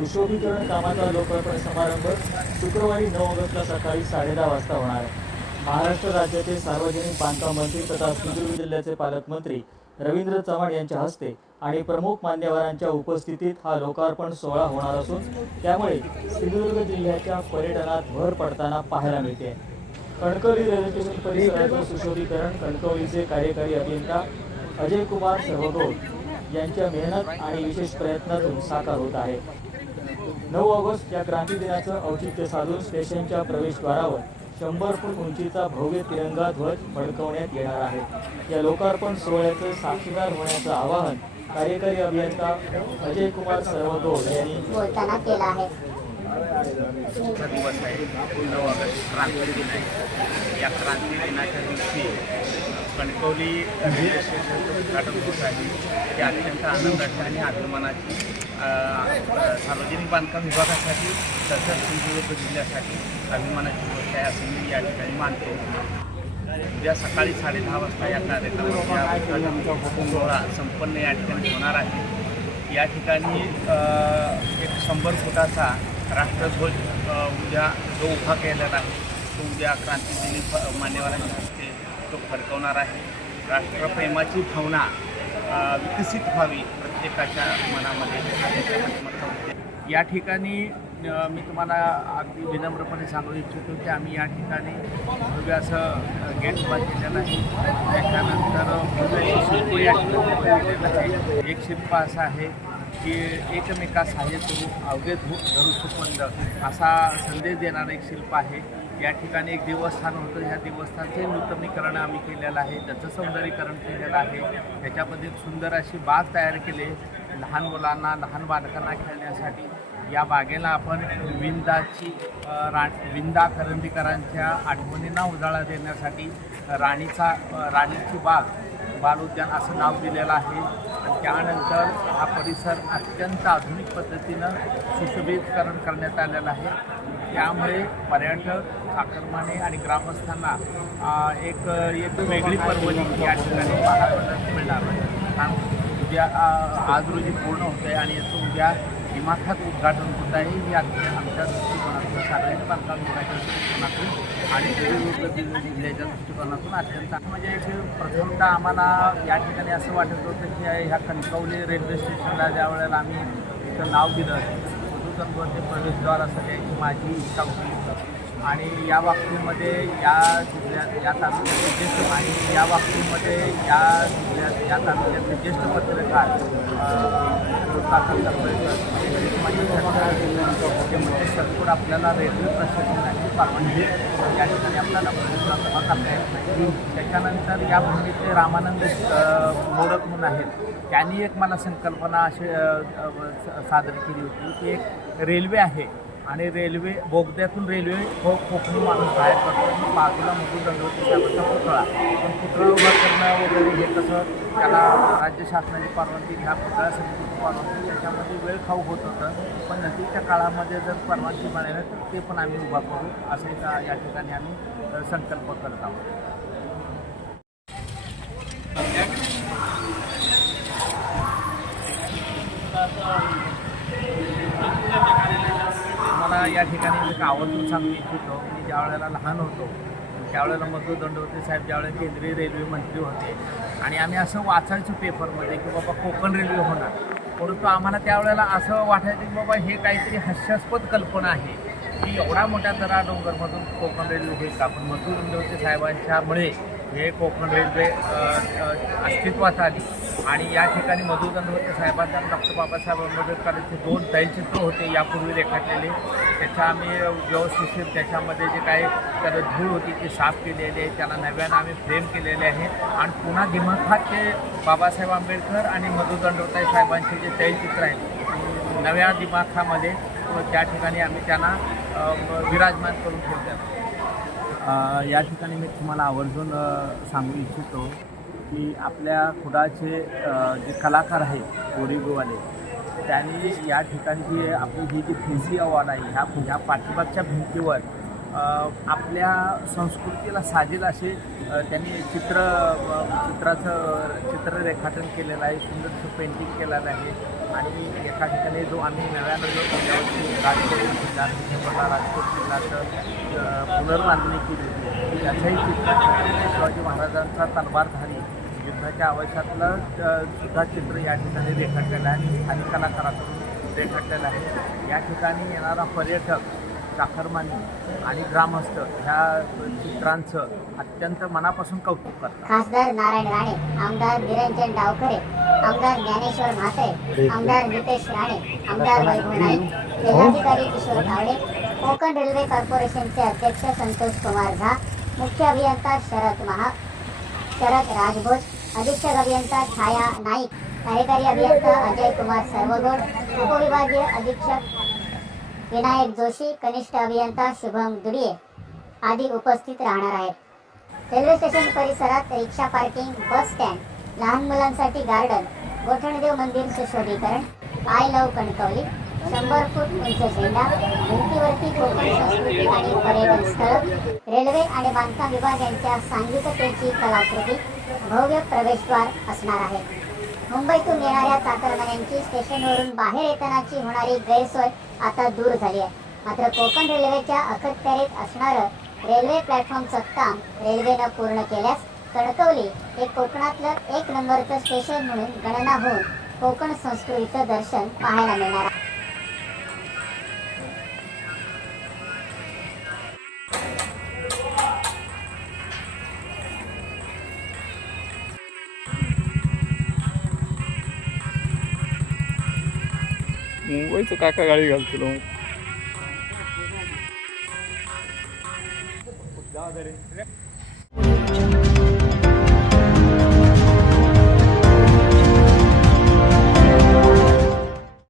सुशोभीकरण कामाचा लोकार्पण समारंभ शुक्रवारी नऊ ऑगस्टला सकाळी साडेदहा वाजता होणार आहे. महाराष्ट्र राज्याचे सार्वजनिक बांधकाम मंत्री तथा सिंधुदुर्ग जिल्ह्याचे पालकमंत्री रवींद्र चव्हाण यांच्या हस्ते आणि प्रमुख मान्यवरांच्या उपस्थितीत हा लोकार्पण सोहळा होणार असून त्यामुळे सिंधुदुर्ग जिल्ह्याच्या पर्यटनात भर पडताना पाहायला मिळते. कणकवली रेल्वे स्टेशन परिसराचं सुशोभीकरण कणकवलीचे कार्यकारी अभियंता अजय कुमार सर्वगोड यांच्या मेहनत आणि विशेष प्रयत्नातून साकार होत आहे. नऊ ऑगस्ट या क्रांती दिनाचं औचित्य साधून स्टेशनच्या प्रवेशद्वारावर शंभर फूट उंचीचा भव्य तिरंगा ध्वज फडकवण्यात येणार आहे. या लोकार्पण सोहळ्याचं साक्षीदार होण्याचं आवाहन कार्यकारी अभियंता अजय कुमार सर्वगोड यांनी बोलताना केला आहे. सुखद दिवस आहे. नऊ ऑगस्ट क्रांती दिन आहे. या क्रांती दिनाच्या दिवशी कणकवली रेल्वे स्टेशनचं उद्घाटन होत आहे. ही अत्यंत आनंदाची आणि अभिमानाची सार्वजनिक बांधकाम विभागासाठी तसंच सिंधुदुर्ग जिल्ह्यासाठी अभिमानाची गोष्ट आहे असं मी या ठिकाणी मानतो. उद्या सकाळी साडेदहा वाजता या कार्यक्रमाचा सोहळा संपन्न या ठिकाणी होणार आहे. या ठिकाणी एक शंभर फुटाचा राष्ट्रध्वज उद्या जो उभा केलेला आहे तो उद्या क्रांतीदिनी फ- मान्यवरांच्या हस्ते तो फडकवणार आहे. राष्ट्रप्रेमाची भावना विकसित व्हावी प्रत्येकाच्या मनामध्ये या ठिकाणी मी तुम्हाला अगदी विनम्रपणे सांगू इच्छितो की आम्ही या ठिकाणी भव्य असं गेट बांधलेलं आहे. त्याच्यानंतर शिल्प या ठिकाणी आहे. एक शिल्प असं आहे की एकमेका सहाय्य करू अवघे धू धरू सुपंद असा संदेश देणारं एक शिल्प आहे. या ठिकाणी एक देवस्थान होतं. ह्या देवस्थानचे नूतनीकरण आम्ही केलेलं आहे. त्याचं सौंदर्यीकरण केलेलं आहे. त्याच्यामध्ये एक सुंदर अशी बाग तयार केली. लहान मुलांना लहान बालकांना खेळण्यासाठी. या बागेला आपण विंदाची रा विंदा करंदीकरांच्या आठवणींना उजाळा देण्यासाठी राणीचा राणीची बाग बाल उद्यान असं नाव दिलेलं आहे. त्यानंतर हा परिसर अत्यंत आधुनिक पद्धतीनं सुशोभीकरण करण्यात आलेलं आहे. त्यामुळे पर्यटक आक्रमणे आणि ग्रामस्थांना एक एक वेगळी पर्वणी या ठिकाणी पाहायला मिळणार. कारण उद्या आज रोजी पूर्ण होत आहे आणि याचं उद्या हिमाखात उद्घाटन होत आहे. ही अगदी आमच्या दृष्टिकोनातून सार्वजनिक बांधकाम विभागाच्या दृष्टिकोनातून आणि सिंधुदुर्ग जिल्ह्याच्या दृष्टिकोनातून अत्यंत म्हणजे एक प्रथमतः आम्हाला या ठिकाणी असं वाटत होतं की ह्या कणकवली रेल्वे स्टेशनला ज्या वेळेला आम्ही इथं नाव दिलं मधुकंपवरती प्रवेशद्वार असं द्यायची माझी इच्छा होती. आणि या बाबतीमध्ये या जिल्ह्यात या तालुक्यातले ज्येष्ठ आणि या बाबतीमध्ये या जिल्ह्यात या तालुक्यातले ज्येष्ठ पत्रकार म्हणजे सरकार आपल्याला रेल्वे प्रशासनाची परवानगी या ठिकाणी आपल्याला प्रवेशद्वार उभा करता येत नाही त्याच्यानंतर या भूमीचे रामानंद मोडक म्हणून आहेत. त्यांनी एक मला संकल्पना अशी सादर केली होती. की एक रेल्वे आहे. आणि रेल्वे बोगद्यातून रेल्वे हो खोकून माणूस बाहेर पडतो. बाजूला मधून दंडवती साहेबांचा पुतळा. पण पुतळा उभा करणं वगैरे हे कसं त्याला राज्य शासनाची परवानगी ह्या पुतळा समितीची परवानगी त्याच्यामध्ये वेळ खाऊ होत होतं. पण नजीकच्या काळामध्ये जर परवानगी मिळाली तर ते पण आम्ही उभा करू असे त्या- या ठिकाणी आम्ही संकल्प करत आहोत मला या ठिकाणी एक आवर्जून सांगू इच्छितो की ज्या वेळेला लहान होतो त्यावेळेला मधु दंडवते साहेब ज्यावेळेला केंद्रीय रेल्वे मंत्री होते. आणि आम्ही असं वाचायचो पेपरमध्ये की बाबा कोकण रेल्वे होणार. परंतु आम्हाला त्यावेळेला असं वाटायचं की बाबा हे काहीतरी हास्यास्पद कल्पना आहे. की एवढा मोठ्या दरा डोंगरमधून कोकण रेल्वे होईल का? पण मधु दंडवते साहेबांच्यामुळे हे कोकण रेल्वे अस्तित्वात आली. आणि या ठिकाणी मधु दंडवते साहेबांचा आणि डॉक्टर बाबासाहेब आंबेडकरांचे दोन तैलचित्र होते यापूर्वी रेखाटलेले. त्याच्या आम्ही व्यवस्थित त्याच्यामध्ये जे काही त्याला धूळ होती ती साफ केलेली आहे त्याला नव्यानं आम्ही फ्रेम केलेले आहे. आणि पुन्हा दिमाखात ते बाबासाहेब आंबेडकर आणि मधु दंडवताई साहेबांचे जे तैलचित्र आहेत नव्या दिमाखामध्ये त्या ठिकाणी आम्ही त्यांना विराजमान करून ठेवतो या ठिकाणी मी तुम्हाला आवर्जून सांगू इच्छितो की आपल्या खुडाचे जे कलाकार आहेत गोरीगोवाले त्यांनी या ठिकाणी जी आपली ही जी फिजी अवॉर्ड आहे ह्या ह्या पाठीमागच्या भिंतीवर आपल्या संस्कृतीला साजेल असे त्यांनी चित्र चित्राचं चित्र रेखाटन केलेलं आहे सुंदरचं पेंटिंग केलेलं आहे. आणि एका ठिकाणी जो आम्ही नव्यानं जो राजकोट किल्ला तिथे राजकोट जिल्ह्याचं पुनर्बांधणी केली होती. याचाही चित्र शिवाजी महाराजांचा तलवारधारी युद्धाच्या आयुष्यातलं सुद्धा चित्र या ठिकाणी रेखाटलेलं आहे आणि स्थानिक रेखाटलेलं आहे. या ठिकाणी येणारा पर्यटक चाकरमानी आणि ग्रामस्थ ह्या चित्रांचं अत्यंत मनापासून कौतुक करतात. खासदार नारायण राणे आमदार निरंजन डावकरे आमदार ज्ञानेश्वर म्हात्रे आमदार नितेश राणे आमदार वैभव नाईक जिल्हाधिकारी किशोर तावडे कोकण रेल्वे कॉर्पोरेशनचे अध्यक्ष संतोष कुमार झा मुख्य अभियंता शरद महाग शरद राजभोज अधीक्षक अभियंता छाया नाईक कार्यकारी अभियंता अजय कुमार सर्वगोड उपविभागीय अधीक्षक विनायक जोशी कनिष्ठ अभियंता शुभम दुडिये आदी उपस्थित राहणार आहेत. रेल्वे स्टेशन परिसरात रिक्षा पार्किंग बस स्टँड लहान मुलांसाठी गार्डन गोठणदेव मंदिर सुशोभीकरण आय लव कणकवली शंभर फूट उंच झेंडा भिंतीवरती कोकण संस्कृती आणि पर्यटन स्थळ रेल्वे आणि बांधकाम विभाग यांच्या सांघिकतेची कलाकृती भव्य प्रवेशद्वार असणार आहे. मुंबईतून येणाऱ्या चाकरमान्यांची स्टेशनवरून बाहेर येतानाची होणारी गैरसोय आता दूर झाली आहे. मात्र कोकण रेल्वेच्या अखत्यारीत असणारं रेल्वे प्लॅटफॉर्मचं काम रेल्वेनं पूर्ण केल्यास कणकवली हे कोकणातलं एक नंबरचं स्टेशन म्हणून गणना होऊन कोकण संस्कृतीचं दर्शन पाहायला मिळणार आहे. मुंबईचं काका गाडी घालतो मग जबाबदारी